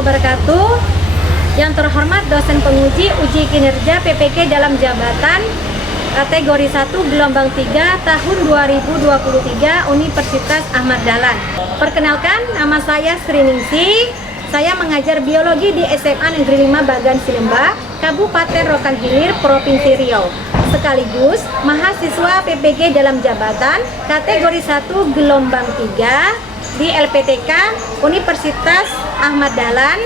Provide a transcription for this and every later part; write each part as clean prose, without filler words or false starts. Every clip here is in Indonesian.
wabarakatuh. Yang terhormat dosen penguji uji kinerja PPK dalam jabatan kategori 1 gelombang 3 tahun 2023 Universitas Ahmad Dahlan. Perkenalkan, nama saya Sri Ningsih. Saya mengajar biologi di SMA Negeri 5 Bagan Silembah, Kabupaten Rokan Hilir, Provinsi Riau. Sekaligus mahasiswa PPG dalam jabatan kategori 1 gelombang 3 di LPTK Universitas Ahmad Dahlan,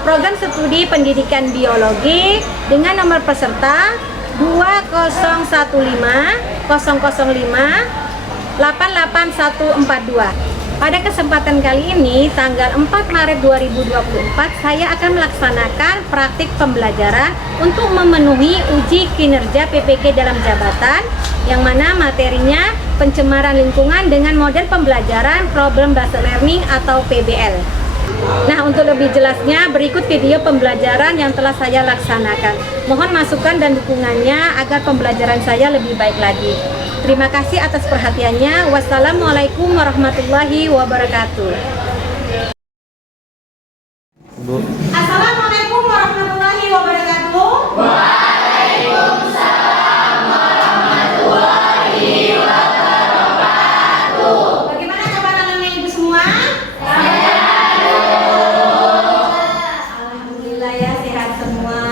program studi pendidikan biologi dengan nomor peserta 2015 005 88142. Pada kesempatan kali ini, tanggal 4 Maret 2024, saya akan melaksanakan praktik pembelajaran untuk memenuhi uji kinerja PPG dalam jabatan, yang mana materinya pencemaran lingkungan dengan model pembelajaran Problem Based Learning atau PBL. Nah, untuk lebih jelasnya, berikut video pembelajaran yang telah saya laksanakan. Mohon masukan dan dukungannya agar pembelajaran saya lebih baik lagi. Terima kasih atas perhatiannya. Wassalamualaikum warahmatullahi wabarakatuh. Assalamualaikum warahmatullahi wabarakatuh. Waalaikumsalam warahmatullahi wabarakatuh. Bagaimana kabar anak-anak ibu semua? Alhamdulillah ya, sehat semua.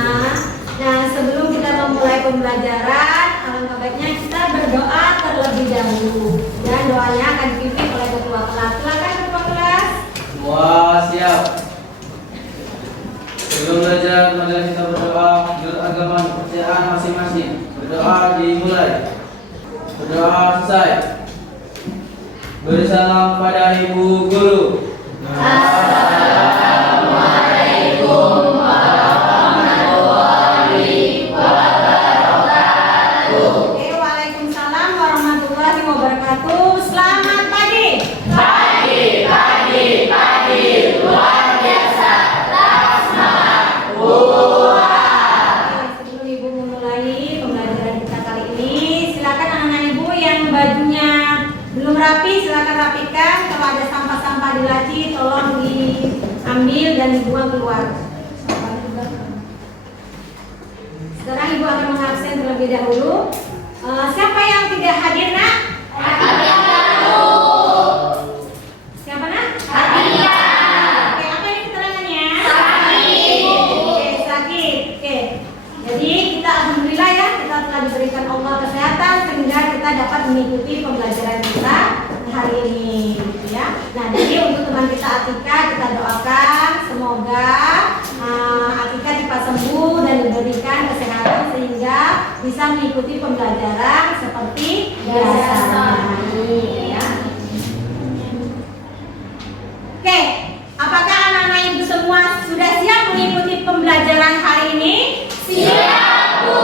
Nah, sebelum kita memulai pembelajaran, alangkah baiknya kita berdoa terlebih dahulu, dan doanya akan dipimpin oleh ketua kelas. Silakan ketua kelas. Wah, siap. Sebelum belajar, mari kita berdoa menurut agama kepercayaan masing-masing. Berdoa dimulai. Berdoa selesai. Beri salam pada ibu guru. Assalamualaikum warahmatullahi wabarakatuh. Oke, waalaikumsalam warahmatullahi wabarakatuh. Selamat pagi. Pagi, luar biasa. Tetap semangat. Sebelum ibu memulai pembelajaran kita kali ini, silakan anak-anak ibu yang bajunya belum rapi, silakan rapikan. Kalau ada sampah-sampah di laci, tolong diambil dan dibuang keluar. Sekarang ibu akan mengabsen terlebih dahulu. Siapa yang tidak hadir, nak? Siapa, nak? Oke, apa ini keterangannya? Oke, sakit. Oke. Jadi kita alhamdulillah ya, kita telah diberikan Allah kesehatan sehingga kita dapat mengikuti pembelajaran kita hari ini, gitu ya. Nah, jadi untuk teman kita Atika, kita doakan semoga Atika cepat sembuh dan diberikan kesehatan sehingga bisa mengikuti pembelajaran seperti biasa. Ya. Oke, apakah anak-anak ibu semua sudah siap mengikuti pembelajaran hari ini? Siap, Bu.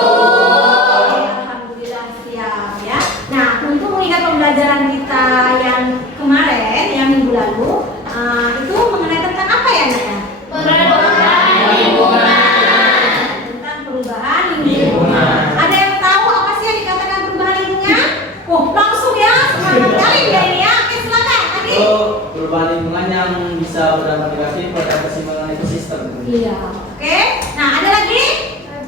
Alhamdulillah siap ya. Nah, untuk mengingat pembelajaran kita yang kemarin, yang minggu lalu, itu mengenai tentang apa ya, Nak? Perubahan lingkungan. Tentang perubahan lingkungan. Ada yang tahu apa sih yang dikatakan perubahan lingkungan? Oh, langsung ya, semangat kali ya ini ya. Oke, silakan. Adi. Perubahan lingkungan yang bisa berdampak negatif pada keseimbangan ekosistem. Iya. Oke. Nah, ada lagi?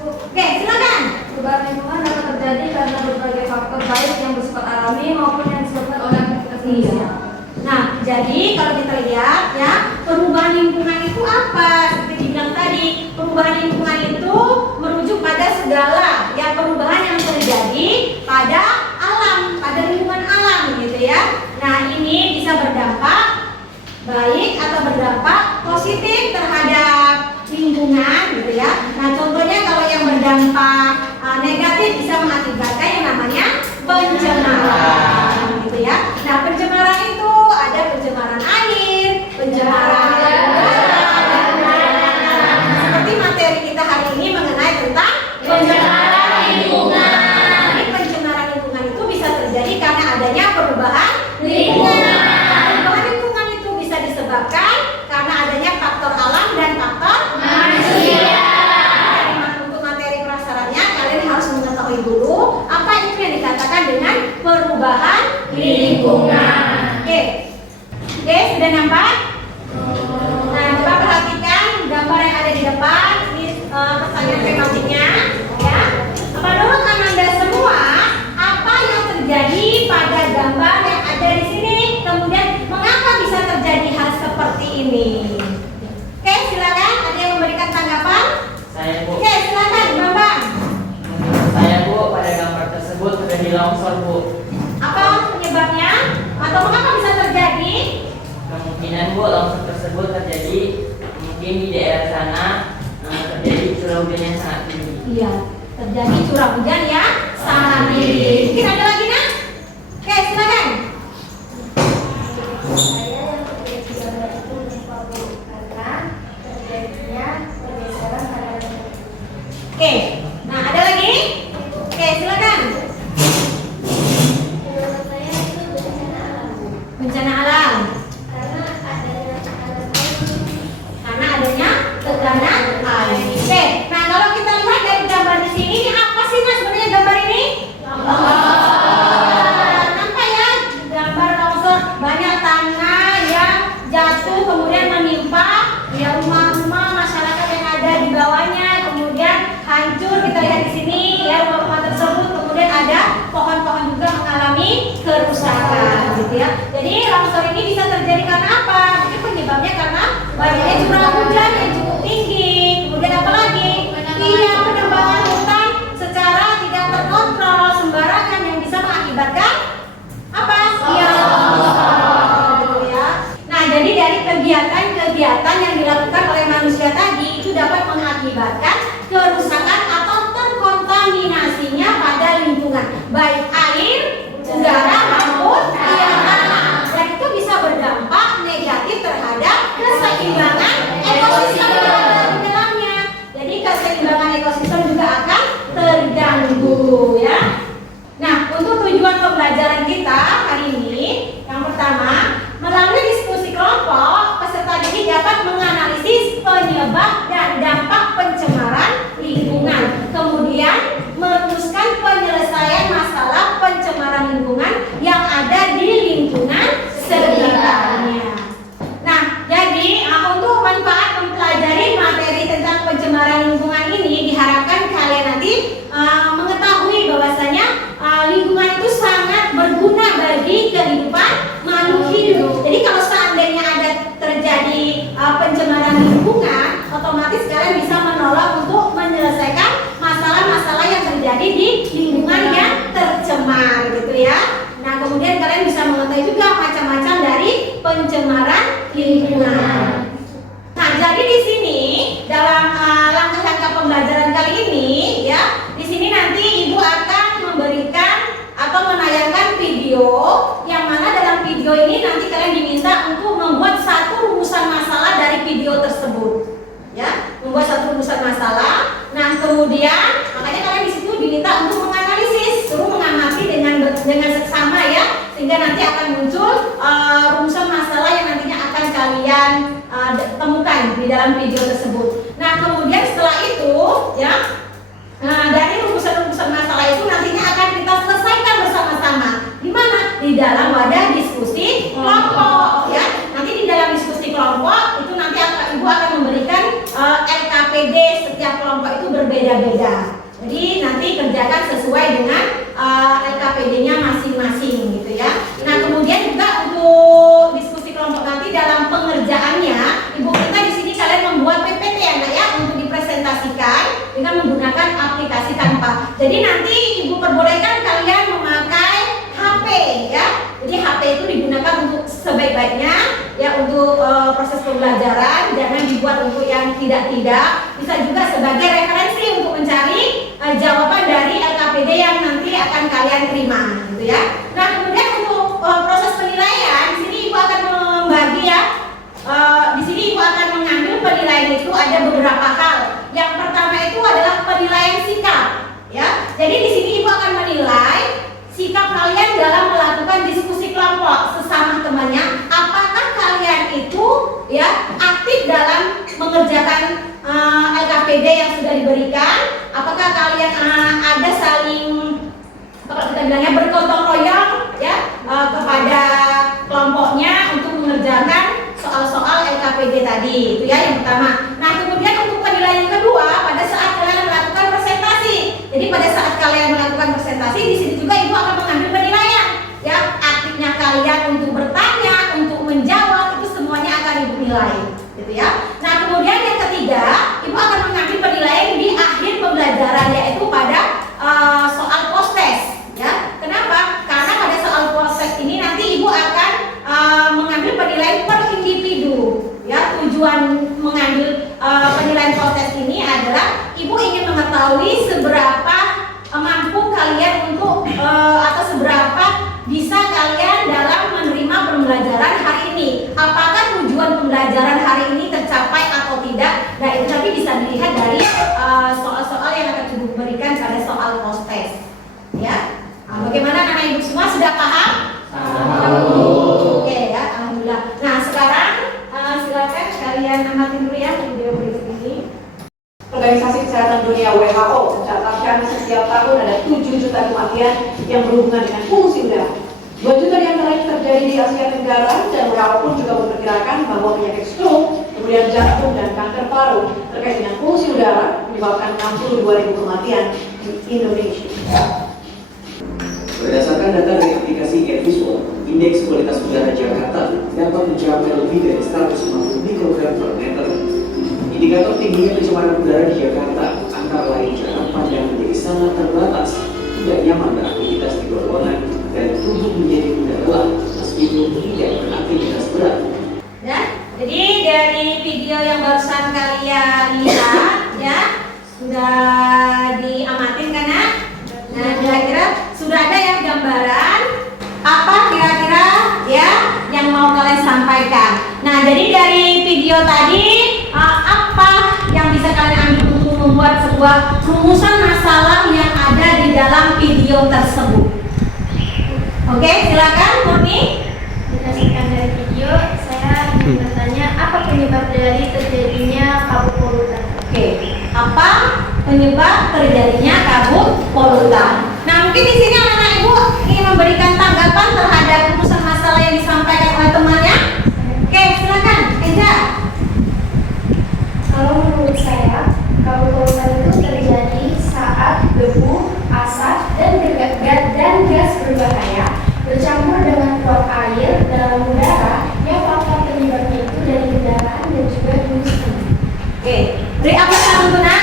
Oke, silakan. Perubahan lingkungan dapat terjadi karena berbagai faktor baik yang bersifat alami maupun yang disebabkan oleh aktivitas manusia. Nah, jadi kalau kita lihat ya, perubahan lingkungan itu apa? Seperti dibilang tadi, perubahan lingkungan itu merujuk pada segala ya perubahan yang terjadi pada alam, pada lingkungan alam gitu ya. Nah, ini bisa berdampak baik atau berdampak positif terhadap lingkungan gitu ya. Nah, contohnya kalau yang berdampak negatif bisa mengakibatkan yang namanya pencemaran gitu ya. Nah, pencemaran itu ada pencemaran air, pencemaran udara. Seperti materi kita hari ini mengenai tentang pencemaran lingkungan. Jadi pencemaran lingkungan itu bisa terjadi karena adanya perubahan lingkungan. Perubahan lingkungan itu bisa disebabkan karena adanya faktor alam dan faktor manusia. Untuk materi prasarannya kalian harus mengetahui dulu apa itu yang dikatakan dengan longsor, Bu. Apa penyebabnya? Atau mengapa bisa terjadi? Kemungkinan, Bu, longsor tersebut terjadi mungkin di daerah sana terjadi curah hujan yang sangat tinggi. Iya, terjadi curah hujan yang sangat tinggi. Mungkin ada lagi, Nak? Oke, silakan. Saya yang terjadi gambar itu berupa buruk karena terjadinya pergeseran pada Oke, nah ada lagi? Oke, silakan. menurut saya itu bencana alam Bencana alam. karena adanya Karena adanya tekanan air. Oke, nah kalau kita lihat dari gambar di sini, ini apa sih Mas sebenarnya gambar ini? Nampak ya, gambar longsor, banyak tanah yang jatuh kemudian menimpa ya rumah-rumah masyarakat yang ada di bawahnya, kemudian hancur. Kita lihat di sini ya rumah-rumah tersebut, kemudian ada pohon-pohon juga mengalami kerusakan, gitu ya. Jadi longsor ini bisa terjadi karena apa? Mungkin penyebabnya karena banyaknya curah hujan yang cukup tinggi. Kemudian apa lagi? Iya, penebangan hutan secara tidak terkontrol sembarangan yang bisa mengakibatkan apa? Iya, gitu ya. Nah, jadi dari kegiatan-kegiatan yang dilakukan oleh manusia tadi itu dapat mengakibatkan kerusakan atau terkontaminasinya pada lingkungan, baik air, udara maupun tanah. Dan itu bisa berdampak negatif terhadap keseimbangan ekosistem yang ada di dalamnya. Jadi keseimbangan ekosistem juga akan terganggu ya. Nah, untuk tujuan pembelajaran kita hari ini, yang pertama, melalui diskusi kelompok, peserta didik dapat menganalisis penyebab dan dampak pencemaran lingkungan. Kemudian, merumuskan penyelesaian masalah pencemaran lingkungan yang ada di lingkungan sekitarnya. Nah, jadi untuk manfaat mempelajari materi tentang pencemaran lingkungan ini diharapkan kalian nanti mengetahui bahwasanya lingkungan itu sangat berguna bagi kehidupan makhluk hidup. Jadi kalau seandainya ada terjadi pencemaran lingkungan, otomatis kalian bisa menolong untuk menyelesaikan masalah-masalah yang terjadi di lingkungan yang tercemar, gitu ya. Nah, kemudian kalian bisa mengetahui juga macam-macam dari pencemaran lingkungan. Nah, jadi di sini dalam langkah-langkah pembelajaran kali ini, ya, di sini nanti Ibu akan memberikan atau menayangkan video yang mana dalam video ini nanti kalian diminta untuk membuat satu rumusan masalah dari video tersebut, ya, membuat satu rumusan masalah. Nah, kemudian makanya kalian di situ diminta untuk menganalisis, suruh mengamati dengan seksama ya, sehingga nanti akan muncul rumusan masalah yang nantinya akan kalian temukan di dalam video tersebut. Nah, kemudian setelah itu ya, dari rumusan-rumusan masalah itu nantinya akan kita selesaikan bersama-sama. Di mana? Di dalam wadah diskusi kelompok ya. Nanti di dalam diskusi kelompok itu nanti Ibu akan memberikan LKPD setiap kelompok itu berbeda-beda. Jadi nanti kerjakan sesuai dengan LKPD-nya masing-masing gitu ya. Nah, kemudian juga untuk diskusi kelompok nanti dalam pengerjaannya, Ibu minta di sini kalian membuat PPT ya, Nak, ya, untuk dipresentasikan dengan menggunakan aplikasi Canva. Jadi nanti Ibu perbolehkan kalian memakai HP ya. Jadi HP itu digunakan untuk sebaik-baiknya ya, untuk proses pembelajaran. Jangan dibuat untuk yang tidak-tidak. Bisa juga sebagai referensi untuk mencari jawaban dari LKPD yang nanti akan kalian terima gitu ya. Nah, kemudian untuk proses penilaian, di sini Ibu akan membagi ya. Di sini Ibu akan mengambil penilaian itu ada beberapa hal. Yang pertama itu adalah penilaian sikap ya. Jadi di sini Ibu akan menilai sikap kalian dalam melakukan diskusi kelompok sesama temannya. Apakah kalian itu ya aktif dalam mengerjakan LKPD yang sudah diberikan? Apakah kalian ada saling, kalau kita bilangnya, bergotong royong ya kepada kelompoknya untuk mengerjakan soal-soal LKPD tadi, itu ya yang pertama. Nah, kemudian untuk penilaian yang kedua, pada saat kalian melakukan presentasi. Jadi pada saat kalian melakukan presentasi, di sini juga Ibu akan mengambil penilaian ya, aktifnya kalian untuk bertanya, untuk menjawab, itu semuanya akan Ibu nilai gitu ya. Nah, kemudian yang ketiga, Ibu akan mengambil penilaian di akhir pembelajaran, yaitu pada soal post test ya. Kenapa? penilaian proses ini adalah Ibu ingin mengetahui seberapa mampu kalian untuk atau seberapa bisa kalian dalam menerima pembelajaran hari ini. Apakah tujuan pembelajaran hari ini tercapai atau tidak? Nah, itu nanti bisa dilihat dari soal-soal yang akan Ibu berikan pada soal post test. Ya, bagaimana anak ibu semua sudah paham? Oke ya, alhamdulillah. Nah, sekarang silakan kalian amatin dulu ya video berikut ini. Organisasi Kesehatan Dunia WHO mencatatkan setiap tahun ada 7 juta kematian yang berhubungan dengan polusi udara. 2 juta diantaranya terjadi di Asia Tenggara, dan WHO pun juga memperkirakan bahwa penyakit stroke, kemudian jantung dan kanker paru terkait dengan polusi udara menyebabkan 62.000 kematian di Indonesia. Berdasarkan data dari aplikasi AirVisual, indeks kualitas udara Jakarta dapat mencapai lebih dari 150 mikrogram per meter. Indikator tingginya pencemaran udara di Jakarta antara lain jarak pandang menjadi sangat terbatas, tidak nyaman beraktivitas di luar ruangan, dan tubuh menjadi mudah lelah meskipun tidak beraktivitas berat. Ya, jadi dari video yang barusan kalian lihat ya, sudah diamatin kan ya? Nah, kira-kira sudah ada ya gambaran apa kira-kira ya yang mau kalian sampaikan. Nah, jadi dari video tadi apa yang bisa kalian ambil untuk membuat sebuah rumusan masalah yang ada di dalam video tersebut? Oke, silakan Murni. Berdasarkan dari video, saya ingin bertanya apa penyebab dari terjadinya kabut polutan? Oke, apa penyebab terjadinya kabut polutan? Nah, mungkin di sini anak-anak ibu ingin memberikan tanggapan terhadap rumusan masalah yang disampaikan oleh temannya. Oke, silakan, Eza. Kalau menurut saya, kabut polutan itu terjadi saat debu, asap, dan gas berbahaya bercampur dengan uap air dalam udara yang faktor penyebabnya itu dari kendaraan dan juga industri. Oke, beri apa untuk nak?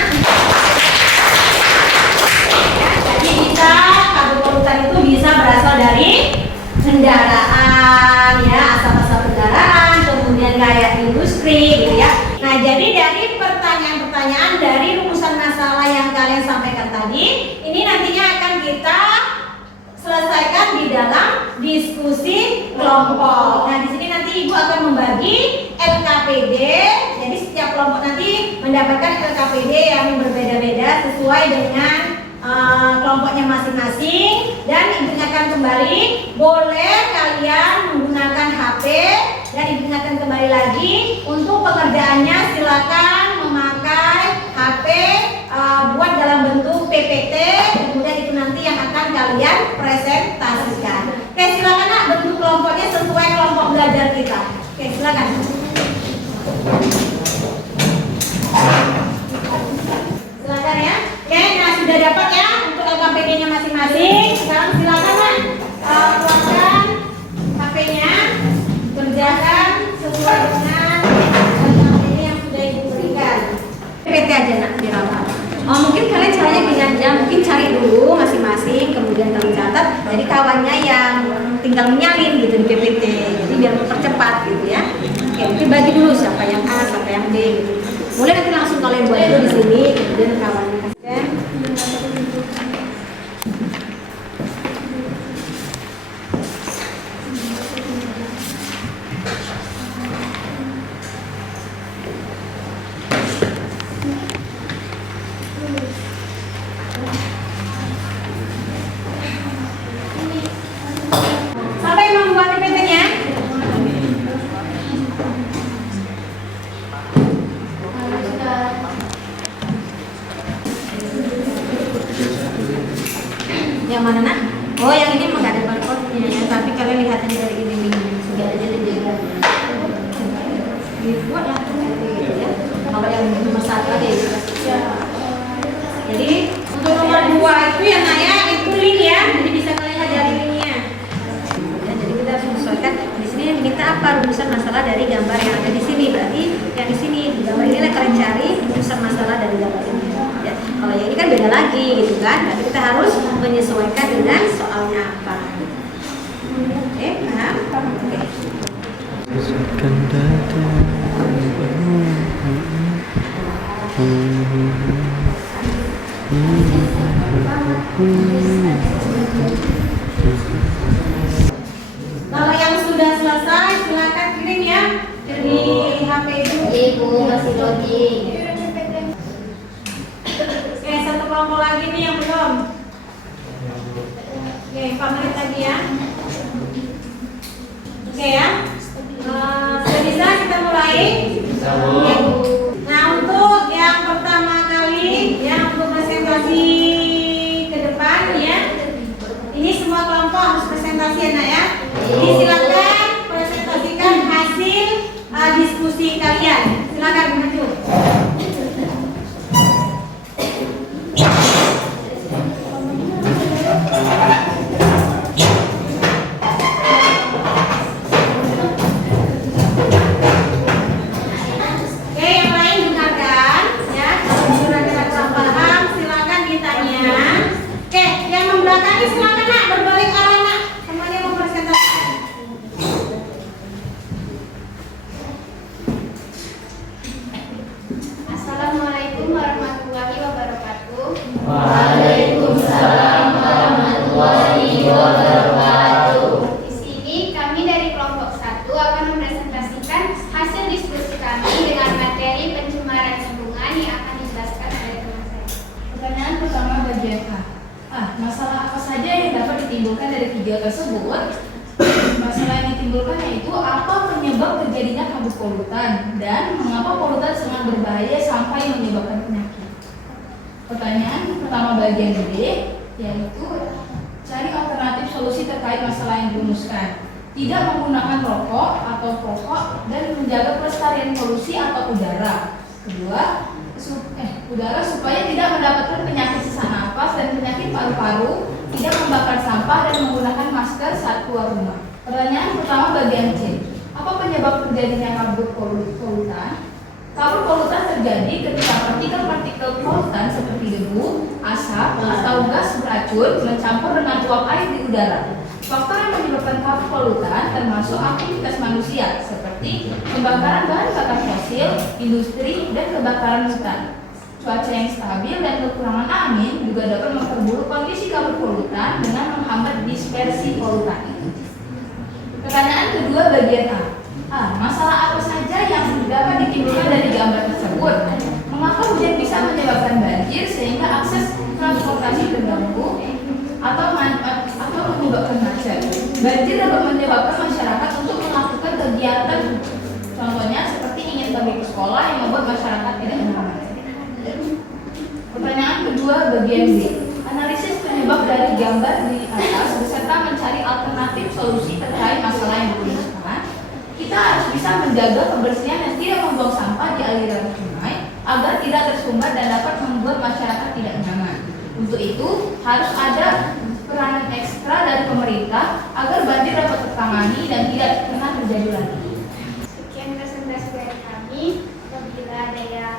Ya, jadi bisa kabut polutan itu bisa berasal dari kendaraan ya, asap-asap kendaraan, kemudian kayak industri gitu ya. Nah, jadi dari pertanyaan-pertanyaan dari rumusan masalah yang kalian sampaikan tadi, ini nantinya akan kita selesaikan di dalam diskusi kelompok. Nah, di sini nanti Ibu akan membagi LKPD. Jadi setiap kelompok nanti mendapatkan LKPD yang berbeda-beda sesuai dengan kelompoknya masing-masing, dan Ibu ingatkan kembali boleh kalian menggunakan HP, dan Ibu ingatkan kembali lagi untuk pekerjaannya silakan memakai HP buat dalam bentuk PPT, kemudian itu nanti yang akan kalian presentasikan. Oke, silakan nak, bentuk kelompoknya sesuai kelompok belajar kita. Oke, silakan. Silakan ya. Oke, nah sudah dapat ya untuk LKPD-nya masing-masing. Sekarang silakan nak keluarkan HP-nya, kerjakan sesuai dengan LKPD yang sudah Ibu berikan. PPT aja nak dirawat. Mungkin kalian caranya gini aja, mungkin cari dulu masing-masing, kemudian kalian catat. Jadi kawannya yang tinggal menyalin gitu di PPT, jadi biar mempercepat gitu ya. Oke, mungkin bagi dulu siapa yang A, siapa yang B gitu. Boleh nanti langsung kalian buat dulu di sini, kemudian kawannya kasih. Sampai membuat PPT-nya. Yang mana nak? Oh, yang ini memang ada barcode-nya ya, tapi kalian lihat aja dari ini sudah ada jadi dibuat lah gitu ya. Kalau yang nomor 1 ada itu jadi untuk nomor 2 itu yang nanya itu link ya, jadi bisa kalian lihat dari linknya. Ya, jadi kita harus menyesuaikan di sini minta apa rumusan masalah dari gambar yang ada di sini, berarti yang di sini di gambar ini kalian cari rumusan masalah dari gambar ini. Ya, kalau yang ini kan beda lagi gitu kan, berarti kita harus menyesuaikan dengan soalnya apa. Oke, paham? Oke. Kalau yang sudah selesai silakan kirim ya di HP itu. Ibu masih login. Oke, satu kelompok lagi nih yang belum. Oke, 4 menit lagi ya. Oke ya. Sudah bisa kita mulai? Oke. Nah, untuk yang pertama kali ya, untuk presentasi ke depan ya. Ini semua kelompok harus presentasi ya, Nak ya. Jadi silakan presentasikan hasil diskusi kalian. Silakan maju. Oke, yang lain dengarkan ya. Kalau ada kurang paham, silakan ditanya. Oke, yang membelakangi silakan Nak, berbalik arah Nak. Semuanya mau presentasi. Assalamualaikum warahmatullahi wabarakatuh. Waalaikumsalam warahmatullahi wabarakatuh. Di sini kami dari kelompok 1 akan mempresentasikan hasil diskusi kami dengan materi pencemaran lingkungan yang akan dijelaskan oleh teman saya. Pertanyaan pertama bagian A. Masalah apa saja yang dapat ditimbulkan dari 3 tersebut? Masalah yang ditimbulkan yaitu apa penyebab terjadinya kabut polutan dan mengapa polutan sangat berbahaya sampai menyebabkan penyakit. Pertanyaan pertama bagian B yaitu cari alternatif solusi terkait masalah yang dirumuskan. Tidak menggunakan rokok atau pokok dan menjaga pelestarian polusi atau udara. Kedua, udara supaya tidak mendapatkan penyakit sesak napas dan penyakit paru-paru, tidak membakar sampah dan menggunakan masker saat keluar rumah. Pertanyaan pertama bagian C. Apa penyebab terjadinya kabut polutan? Kabut polutan terjadi ketika partikel-partikel polutan seperti debu, asap, atau gas beracun mencampur dengan uap air di udara. Faktor yang menyebabkan kabut polutan termasuk aktivitas manusia seperti pembakaran bahan bakar fosil, industri, dan kebakaran hutan. Cuaca yang stabil dan kekurangan angin juga dapat memperburuk kondisi kabut polutan dengan menghambat dispersi polutan. Pertanyaan kedua bagian A. Masalah apa saja yang dapat ditimbulkan dari gambar tersebut? Mengapa hujan bisa menyebabkan banjir sehingga akses transportasi terganggu atau menyebabkan macet? Banjir dapat menyebabkan masyarakat untuk melakukan kegiatan, contohnya seperti ingin pergi ke sekolah yang membuat masyarakat tidak nyaman. Pertanyaan kedua bagian B. Analisis penyebab dari gambar di atas beserta mencari alternatif solusi terkait masalah yang dirumuskan. Kita harus bisa menjaga kebersihan dan tidak membuang sampah di aliran sungai agar tidak tersumbat dan dapat membuat masyarakat tidak nyaman. Untuk itu harus ada peranan ekstra dari pemerintah agar banjir dapat tertangani dan tidak pernah terjadi lagi. Sekian presentasi dari kami. Apabila ada yang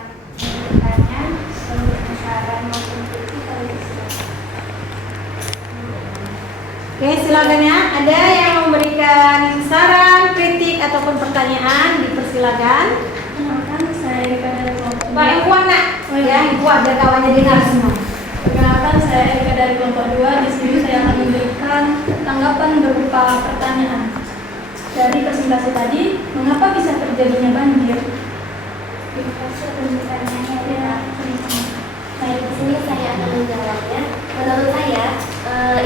bertanya, memberikan saran maupun kritik, kami silakan. Oke, silakan ya. Ada yang memberikan saran, kritik ataupun pertanyaan, dipersilakan. Perkenalkan, saya Erika dari kelompok Pak, yang kuat Nak. Ya, yang kuat biar kawannya dengar semua. Perkenalkan, saya Erika dari kelompok 2. Di sini saya akan memberikan tanggapan berupa pertanyaan. Dari presentasi tadi, mengapa bisa terjadinya banjir? Terima kasih atas pertanyaannya ya. Baik, di sini saya akan menjawabnya. Menurut saya,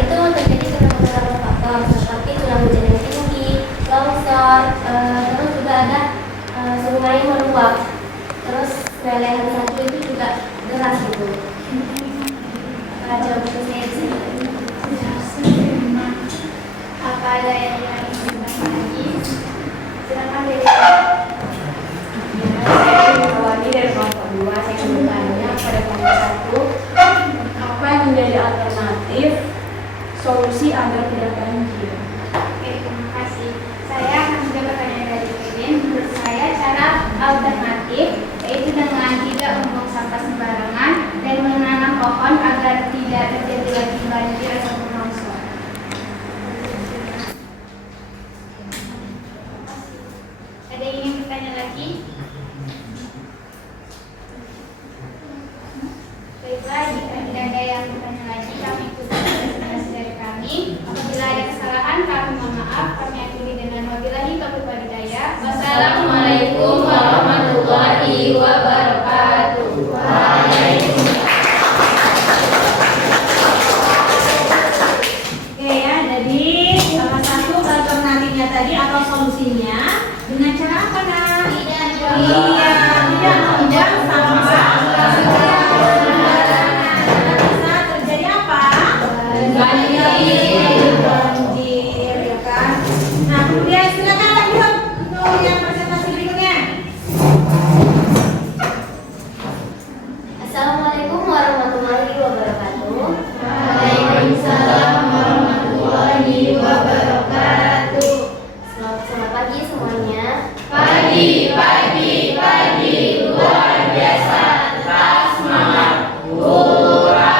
itu terjadi karena beberapa faktor seperti curah hujan yang tinggi, longsor, terus juga ada sungai meluap, terus lelehan salju itu juga deras gitu. Jawab itu saya di sini. Apa ada yang lain lagi? Silakan dari Saya Mawani dari kelompok 2. Saya akan bertanya pada kelompok 1, apa yang menjadi alternatif solusi agar tidak banjir? Oke, terima kasih. Saya akan juga pertanyaan dari Kevin. Menurut saya cara alternatif yaitu dengan tidak membuang sampah sembarangan dan menanam pohon agar tidak terjadi lagi banjir ataupun longsor. kami. Apabila ada kesalahan, kami mohon maaf. Kami akhiri dengan wabillahi taufiq wal hidayah. Wassalamualaikum warahmatullahi wabarakatuh. Oke ya, jadi salah satu alternatifnya tadi atau solusinya dengan cara apa nak? Iya, tidak membuang sampah. Bisa terjadi apa? Banjir, ya kan? Nah, kemudian silakan lanjut untuk yang presentasi berikutnya. Assalamualaikum warahmatullahi wabarakatuh. Waalaikumsalam warahmatullahi wabarakatuh. Selamat pagi semuanya. Pagi, luar biasa. Tetap semangat. Hurra!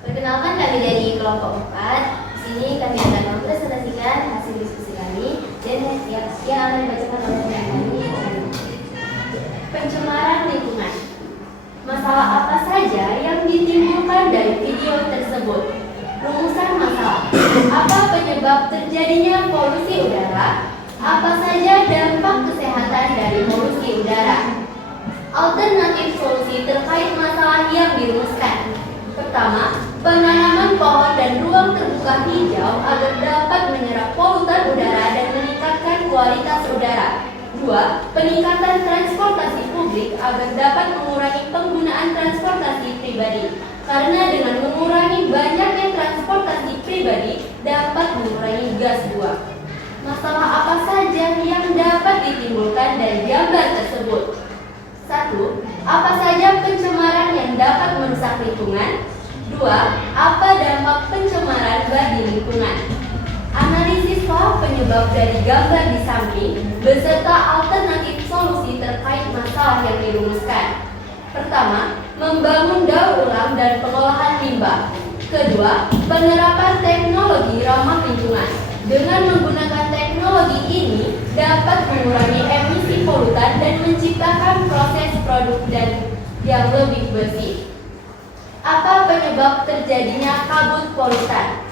Perkenalkan, kami dari kelompok 4. Di sini kami akan mempresentasikan hasil diskusi kami dan yang akan dibacakan oleh kami. Pencemaran lingkungan. Masalah apa saja yang ditimbulkan dari video tersebut? Rumusan masalah. Apa penyebab terjadinya polusi udara? Apa saja dampak kesehatan dari polusi udara? Alternatif solusi terkait masalah yang dirumuskan. Pertama, penanaman pohon dan ruang terbuka hijau agar dapat menyerap polutan udara dan meningkatkan kualitas udara. 2. Peningkatan transportasi publik agar dapat mengurangi penggunaan transportasi pribadi. Karena dengan mengurangi banyaknya transportasi pribadi dapat mengurangi gas buang. Masalah apa saja yang dapat ditimbulkan dari gambar tersebut? 1. Apa saja pencemaran yang dapat merusak lingkungan? 2. Apa dampak pencemaran bagi lingkungan? Analisislah penyebab dari gambar di samping beserta alternatif solusi terkait masalah yang dirumuskan. Pertama, membangun daur ulang dan pengolahan limbah. Kedua, penerapan teknologi ramah lingkungan. Dengan menggunakan teknologi ini dapat mengurangi emisi polutan dan menciptakan proses produk dan yang lebih bersih. Apa penyebab terjadinya kabut polutan?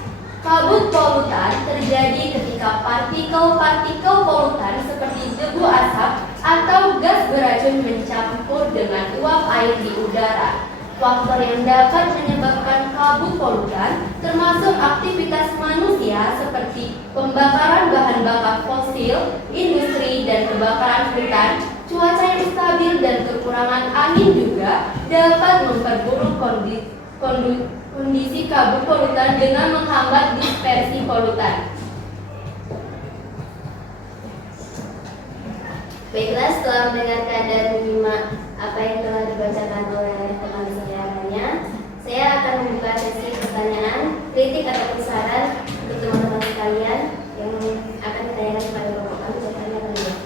Kabut polutan terjadi ketika partikel-partikel polutan seperti debu asap atau gas beracun mencampur dengan uap air di udara. Faktor yang dapat menyebabkan kabut polutan termasuk aktivitas manusia seperti pembakaran bahan bakar fosil, industri, dan kebakaran hutan. Cuaca yang stabil dan kekurangan angin juga dapat memperburuk kondisi kabut polutan dengan menghambat dispersi polutan. Baiklah, setelah mendengarkan dan menyimak apa yang telah dibacakan oleh teman semuanya, saya akan membuka sesi pertanyaan, kritik ataupun saran untuk teman-teman sekalian yang akan ditanyakan kepada kelompok kami. Saya akan menjawab.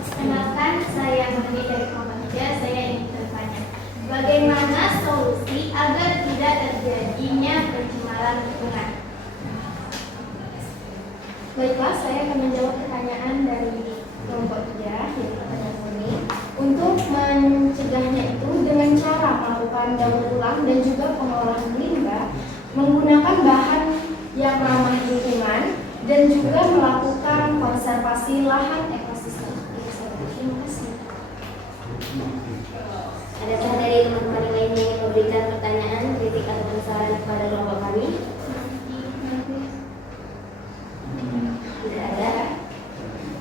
Perkenalkan, saya Mandi dari kelompok 3. Saya ingin bertanya, bagaimana solusi agar tidak terjadinya pencemaran lingkungan? Baiklah, saya akan menjawab pertanyaan dari kelompok 3, yaitu pertanyaan ini. Untuk mencegahnya itu dengan cara melakukan daur ulang dan juga pengolahan limbah, menggunakan bahan yang ramah lingkungan, dan juga melakukan konservasi lahan ekosistem. Terima kasih. Adakah dari teman-teman yang lainnya yang memberikan pertanyaan, kritik ataupun saran kepada kelompok kami? Tidak ada.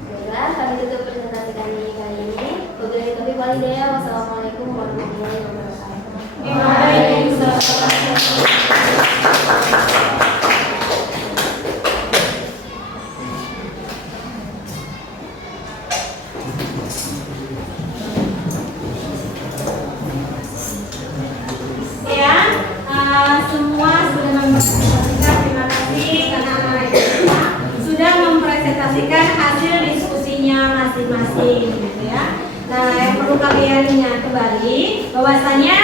Baiklah, kami tutup presentasi kami kali ini. Wabillahi taufiq wal hidayah. Wassalamualaikum warahmatullahi wabarakatuh. Ya, semua sudah mempresentasikan. Terima kasih karena anak-anak sudah mempresentasikan hasil diskusinya masing-masing, gitu ya. Nah, yang perlu kalian ingat kembali bahwasanya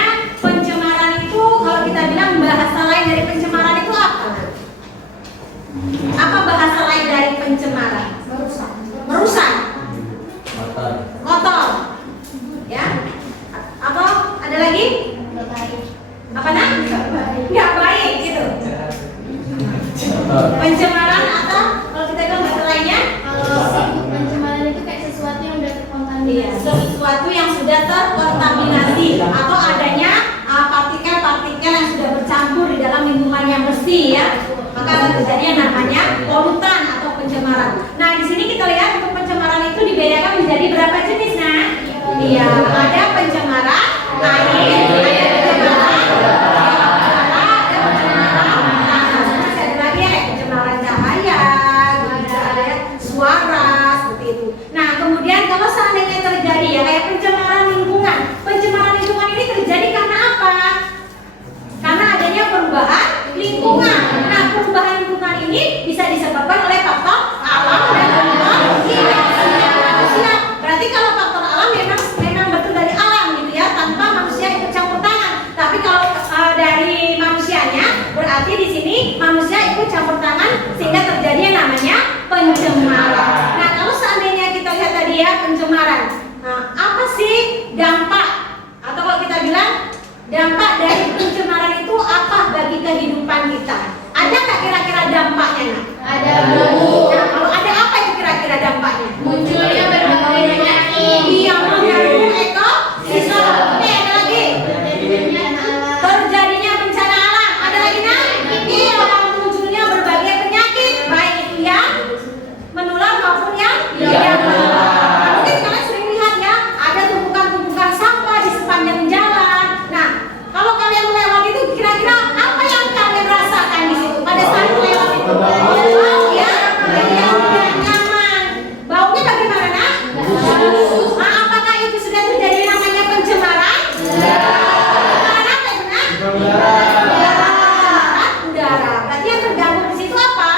pencemaran itu, kalau kita bilang bahasa lain dari pencemaran itu apa? Apa bahasa lain dari pencemaran? Merusak. Kotor. Ya. Apa terjadi yang namanya polutan atau pencemaran. Nah, di sini kita lihat untuk pencemaran itu dibedakan menjadi berapa jenis, nah? Iya, ada pencemaran air, ada pencemaran udara, ada pencemaran tanah. Masih ada lagi ya, pencemaran cahaya, juga ada suara seperti itu. Nah, kemudian kalau seandainya terjadi ya kayak pencemaran lingkungan ini terjadi karena apa? Karena adanya perubahan lingkungan. Nah, perubahan lingkungan ini bisa disebabkan oleh faktor alam dan faktor manusia. Berarti kalau faktor alam memang betul dari alam gitu ya, tanpa manusia ikut campur tangan. Tapi kalau dari manusianya, berarti di sini manusia ikut campur tangan sehingga terjadi yang namanya pencemaran. Nah, kalau seandainya kita lihat tadi ya pencemaran, nah, apa sih dampak atau kalau kita bilang dampak dari pencemaran itu apa bagi kehidupan kita? Ada nggak kira-kira dampaknya? Ada. Nah, kalau ada apa itu kira-kira dampaknya? Munculnya berbagai penyakit. Iya, mengganggu ekosistem. Oke, ada lagi. Terjadinya bencana alam. Ada lagi nak? Iya, munculnya berbagai penyakit, baik itu yang menular maupun yang tidak menular. Nah, mungkin kalian sering lihat ya, ada tumpukan-tumpukan sampah di sepanjang jalan. Nah, kalau kalian melewati itu, kira-kira apa yang kalian rasakan di situ pada saat melewati itu? Bau ya, yang tidak nyaman. Baunya bagaimana nak? Nah, apakah itu sudah terjadi namanya pencemaran? Pencemaran apa itu nak? Udara. Berarti yang terganggu di situ apa?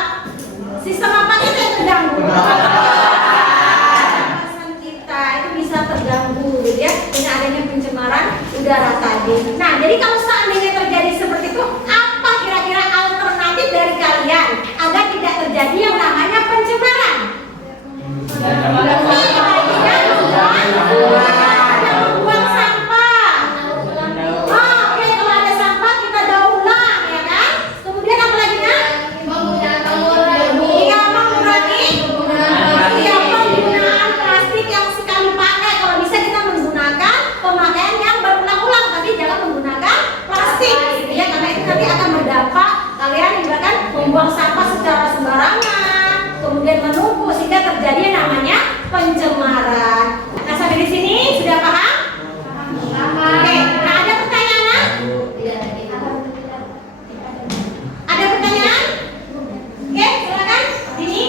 Sistem apa itu yang terganggu? Pernapasan kita itu bisa terganggu, gitu ya, dengan adanya pencemaran udara tadi. Nah, jadi kalau seandainya terjadi seperti itu, apa kira-kira alternatif dari kalian agar tidak terjadi yang namanya pencemaran? Membuang sampah. Oke, kalau ada sampah kita daur ulang, ya kan? Kemudian apa lagi nak? Iya, mengurangi penggunaan plastik yang sekali pakai. Kalau bisa kita menggunakan pemakaian yang berulang-ulang, tapi jangan menggunakan plastik, gitu ya, karena itu nanti akan berdampak. Kalian juga kan membuang sampah secara sembarangan, kemudian menumpuk sehingga terjadi yang namanya pencemaran. Nah, sampai di sini sudah paham? Oke, nah ada pertanyaan nak? Ada pertanyaan? Oke, silakan. Dini.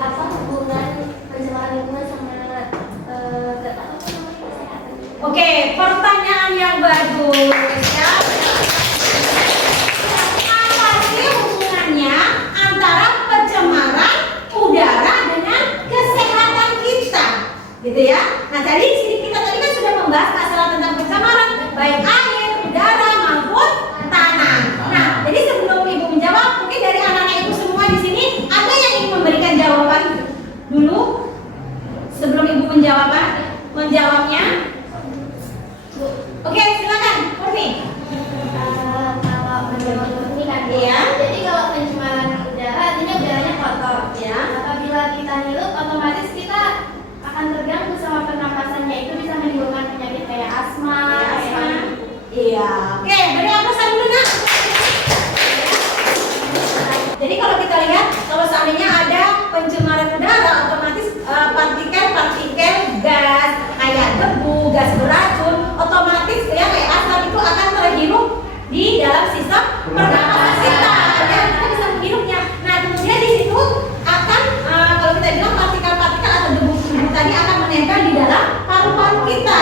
Apa hubungan pencemaran lingkungan sama kesehatan? Oke, pertanyaan yang bagus ya. Apa sih hubungannya antara pencemaran udara dengan kesehatan kita? Gitu ya. Nah, tadi kita tadi kan sudah membahas masalah tentang pencemaran baik air, udara maupun tanah. Nah, jadi sebelum Ibu menjawab, mungkin dari anak-anak Ibu semua di sini ada yang ingin memberikan jawaban dulu sebelum Ibu menjawabnya. Oke, silakan, Murni. Kalau menjawab ini kan Iya. jadi kalau pencemaran udara artinya udaranya kotor ya. Apabila kita hirup otomatis kita akan terganggu sama pernapasannya, itu bisa menimbulkan penyakit kayak asma. Iya. Oke, beri aplaus dulu nak. Jadi kalau kita lihat, kalau seandainya ada pencemaran udara, otomatis partikel-partikel gas kayak debu, gas beracun, otomatis ya kayak asap itu akan terhirup di dalam sistem pernapasan kita. Ya, kita bisa menghirupnya. Nah, kemudian di situ akan kalau kita bilang partikel-partikel atau debu-debu tadi akan menempel di dalam paru-paru kita,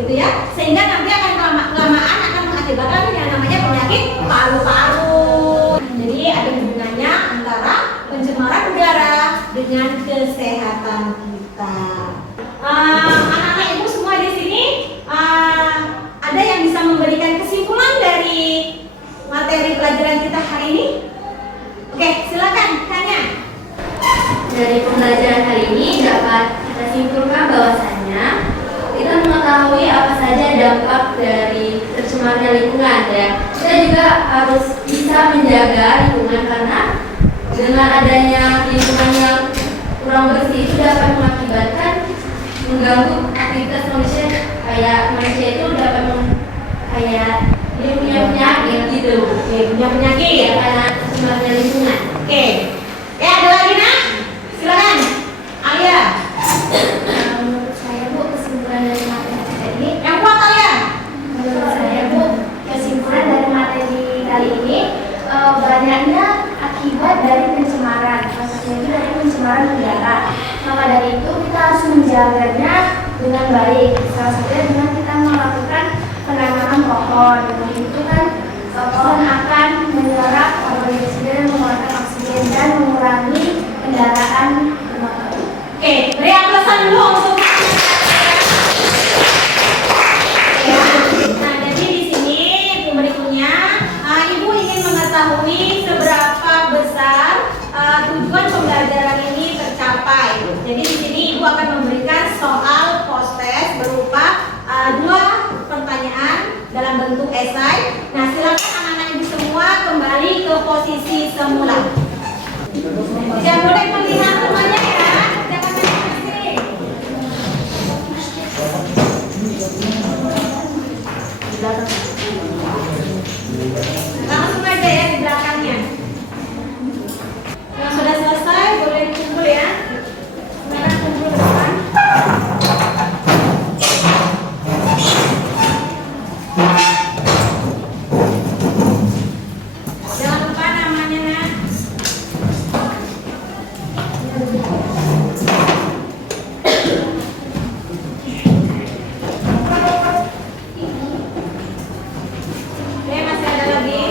gitu ya. Sehingga nanti akan kelamaan akan mengakibatkan yang namanya penyakit paru-paru. Jadi ada hubungannya antara pencemaran udara dengan kesehatan kita. Anak-anak Ibu semua di sini ada yang bisa memberikan kesimpulan dari materi pelajaran kita hari ini? Oke, silakan tanya. Dari pembelajaran hari ini dapat kita simpulkan bahwasannya kita mengetahui apa saja dampak dari tercemarnya lingkungan ya. Kita juga harus bisa menjaga lingkungan karena dengan adanya lingkungan yang kurang bersih itu dapat mengakibatkan mengganggu aktivitas manusia. Kayak manusia itu dapat kayak Dia punya penyakit gitu. Oke, punya penyakit. Ya, karena tercemarnya lingkungan. Oke. Ada lagi nak? Silakan. Alia. Menurut saya Bu, kesimpulan dari materi ini, Yang kuat Alia. menurut saya Bu, kesimpulan dari materi kali ini banyaknya akibat dari pencemaran, maksudnya itu dari pencemaran udara. Maka dari itu kita harus menjaganya dengan baik. Salah satunya dengan kita melakukan penanaman pohon. Dengan itu kan pohon akan menyerap karbon dioksida dan mengeluarkan oksigen dan mengurangi kendaraan bermotor. Oke, beri aplausan dulu untuk ya. Nah, jadi di sini berikutnya Ibu ingin mengetahui seberapa besar tujuan pembelajaran ini tercapai. Jadi di sini Ibu akan memberikan soal post-test berupa dua pertanyaan dalam bentuk esai. Nah, silakan anak-anak Ibu semua kembali ke posisi semula. Tidak boleh melihat semuanya ya. Jangan main ke sini. Langsung aja ya di belakangnya. Yang sudah selesai boleh dikumpul ya. Sekarang kumpul ke depan. Jangan lupa namanya nak. Oke, masih ada lagi.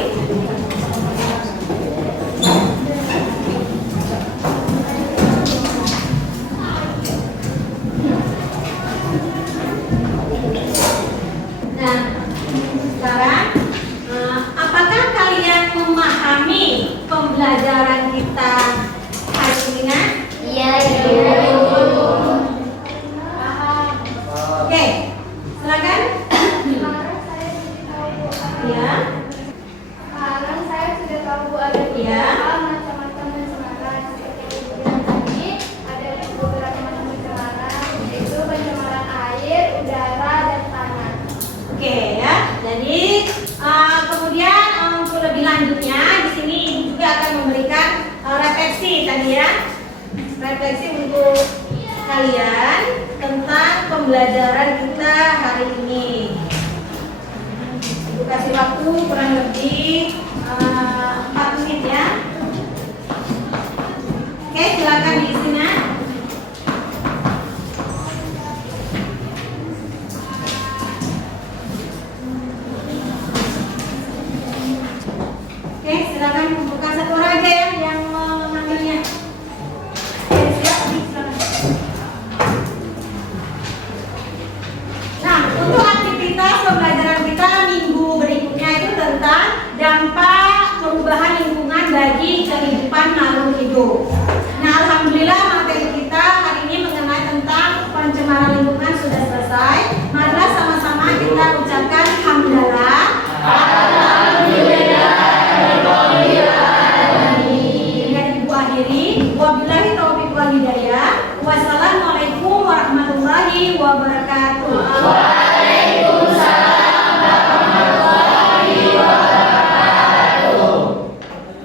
Nah, sekarang apakah kalian memahami pembelajaran kita hari ini nak? Iya, Oke, silakan. Sekarang saya sudah tahu Bu, Ya. sekarang saya sudah tahu Bu ada Iya. macam-macam pencemaran seperti yang Ibu bilang tadi, ada beberapa macam pencemaran, yaitu pencemaran air, udara, dan tanah. Oke ya. Jadi kemudian untuk lebih lanjutnya di sini Ibu juga akan memberikan refleksi tadi ya. Refleksi untuk kalian tentang pembelajaran kita hari ini. Ibu kasih waktu kurang lebih 4 menit ya. Oke, silakan diisinya. Oke, silakan bukan satu orang aja ya yang mengambilnya. Oke, siap, silakan. Nah, untuk aktivitas pembelajaran kita minggu berikutnya itu tentang dampak perubahan lingkungan bagi kehidupan makhluk hidup.